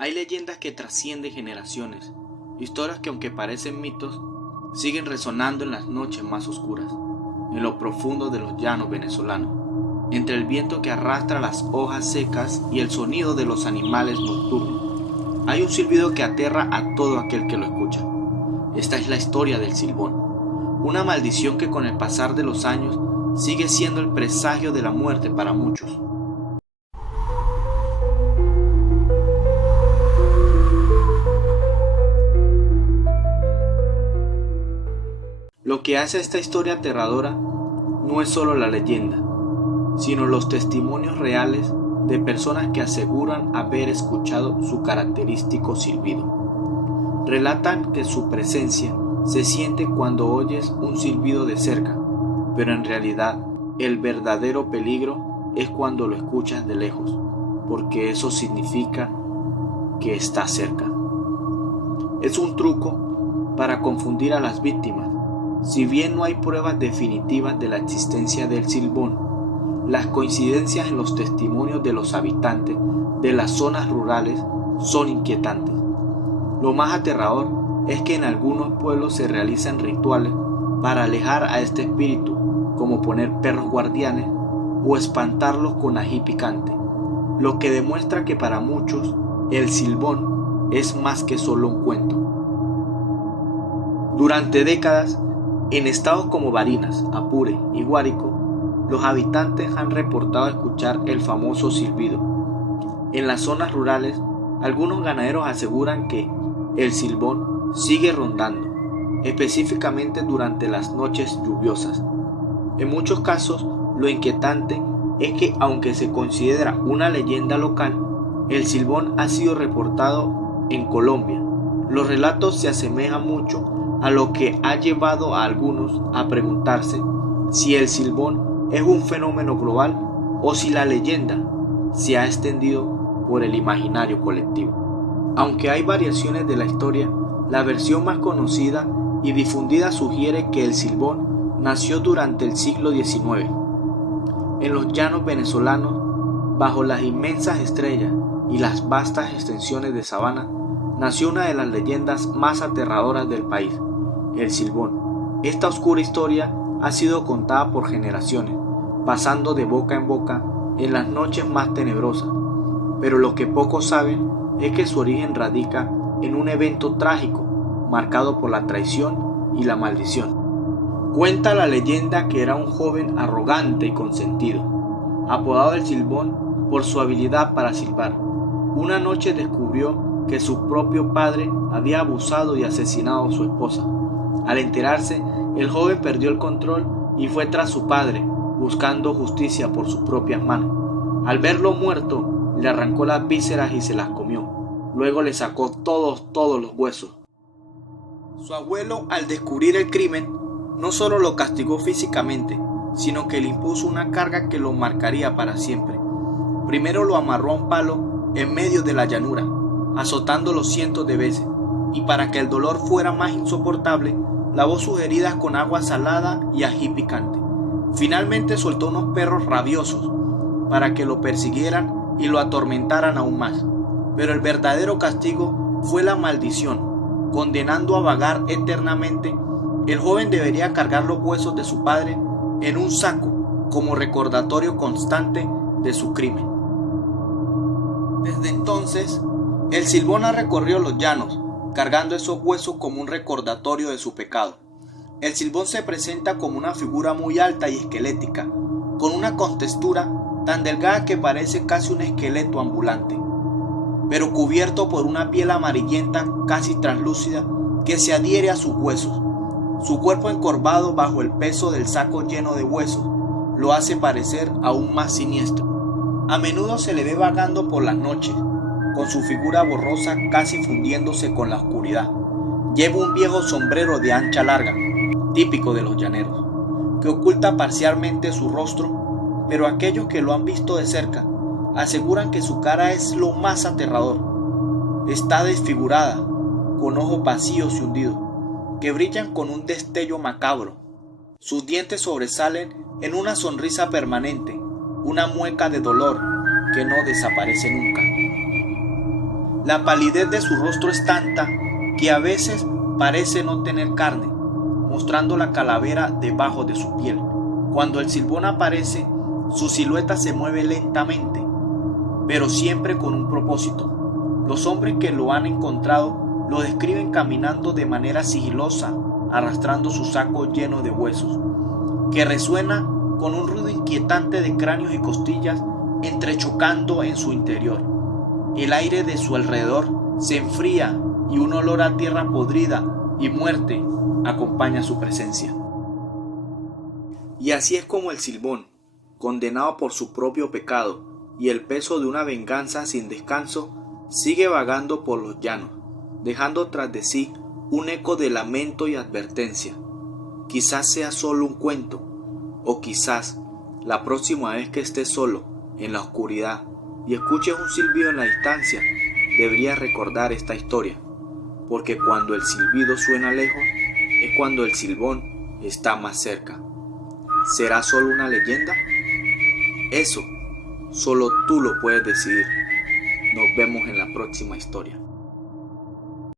Hay leyendas que trascienden generaciones, historias que aunque parecen mitos, siguen resonando en las noches más oscuras, en lo profundo de los llanos venezolanos, entre el viento que arrastra las hojas secas y el sonido de los animales nocturnos. Hay un silbido que aterra a todo aquel que lo escucha. Esta es la historia del silbón, una maldición que con el pasar de los años sigue siendo el presagio de la muerte para muchos. Lo que hace esta historia aterradora no es solo la leyenda, sino los testimonios reales de personas que aseguran haber escuchado su característico silbido. Relatan que su presencia se siente cuando oyes un silbido de cerca, pero en realidad el verdadero peligro es cuando lo escuchas de lejos, porque eso significa que está cerca. Es un truco para confundir a las víctimas. Si bien no hay pruebas definitivas de la existencia del silbón, las coincidencias en los testimonios de los habitantes de las zonas rurales son inquietantes. Lo más aterrador es que en algunos pueblos se realizan rituales para alejar a este espíritu, como poner perros guardianes o espantarlos con ají picante, lo que demuestra que para muchos el silbón es más que solo un cuento. Durante décadas, en estados como Barinas, Apure y Guárico, los habitantes han reportado escuchar el famoso silbido. En las zonas rurales, algunos ganaderos aseguran que el silbón sigue rondando, específicamente durante las noches lluviosas. En muchos casos, lo inquietante es que, aunque se considera una leyenda local, el silbón ha sido reportado en Colombia. Los relatos se asemejan mucho a lo que ha llevado a algunos a preguntarse si el silbón es un fenómeno global o si la leyenda se ha extendido por el imaginario colectivo. Aunque hay variaciones de la historia, la versión más conocida y difundida sugiere que el silbón nació durante el siglo XIX. En los llanos venezolanos, bajo las inmensas estrellas y las vastas extensiones de sabana, nació una de las leyendas más aterradoras del país, el silbón. Esta oscura historia ha sido contada por generaciones, pasando de boca en boca en las noches más tenebrosas, pero lo que pocos saben es que su origen radica en un evento trágico, marcado por la traición y la maldición. Cuenta la leyenda que era un joven arrogante y consentido, apodado el silbón por su habilidad para silbar. Una noche descubrió que su propio padre había abusado y asesinado a su esposa. Al enterarse, el joven perdió el control y fue tras su padre, buscando justicia por sus propias manos. Al verlo muerto, le arrancó las vísceras y se las comió. Luego le sacó todos los huesos. Su abuelo, al descubrir el crimen, no solo lo castigó físicamente, sino que le impuso una carga que lo marcaría para siempre. Primero lo amarró a un palo en medio de la llanura, azotándolo cientos de veces, y para que el dolor fuera más insoportable, lavó sus heridas con agua salada y ají picante. Finalmente soltó unos perros rabiosos para que lo persiguieran y lo atormentaran aún más. Pero el verdadero castigo fue la maldición, condenando a vagar eternamente. El joven debería cargar los huesos de su padre en un saco como recordatorio constante de su crimen. Desde entonces, el silbón ha recorrido los llanos, cargando esos huesos como un recordatorio de su pecado. El silbón se presenta como una figura muy alta y esquelética, con una contextura tan delgada que parece casi un esqueleto ambulante, pero cubierto por una piel amarillenta casi translúcida que se adhiere a sus huesos. Su cuerpo encorvado bajo el peso del saco lleno de huesos lo hace parecer aún más siniestro. A menudo se le ve vagando por las noches, con su figura borrosa casi fundiéndose con la oscuridad. Lleva un viejo sombrero de ancha larga, típico de los llaneros, que oculta parcialmente su rostro, pero aquellos que lo han visto de cerca aseguran que su cara es lo más aterrador. Está desfigurada, con ojos vacíos y hundidos, que brillan con un destello macabro. Sus dientes sobresalen en una sonrisa permanente, una mueca de dolor que no desaparece nunca. La palidez de su rostro es tanta que a veces parece no tener carne, mostrando la calavera debajo de su piel. Cuando el Silbón aparece, su silueta se mueve lentamente, pero siempre con un propósito. Los hombres que lo han encontrado lo describen caminando de manera sigilosa, arrastrando su saco lleno de huesos, que resuena con un ruido inquietante de cráneos y costillas entrechocando en su interior. El aire de su alrededor se enfría y un olor a tierra podrida y muerte acompaña su presencia. Y así es como el Silbón, condenado por su propio pecado y el peso de una venganza sin descanso, sigue vagando por los llanos, dejando tras de sí un eco de lamento y advertencia. Quizás sea solo un cuento, o quizás la próxima vez que estés solo en la oscuridad y escuches un silbido en la distancia, deberías recordar esta historia, porque cuando el silbido suena lejos, es cuando el Silbón está más cerca. ¿Será solo una leyenda? Eso solo tú lo puedes decidir. Nos vemos en la próxima historia.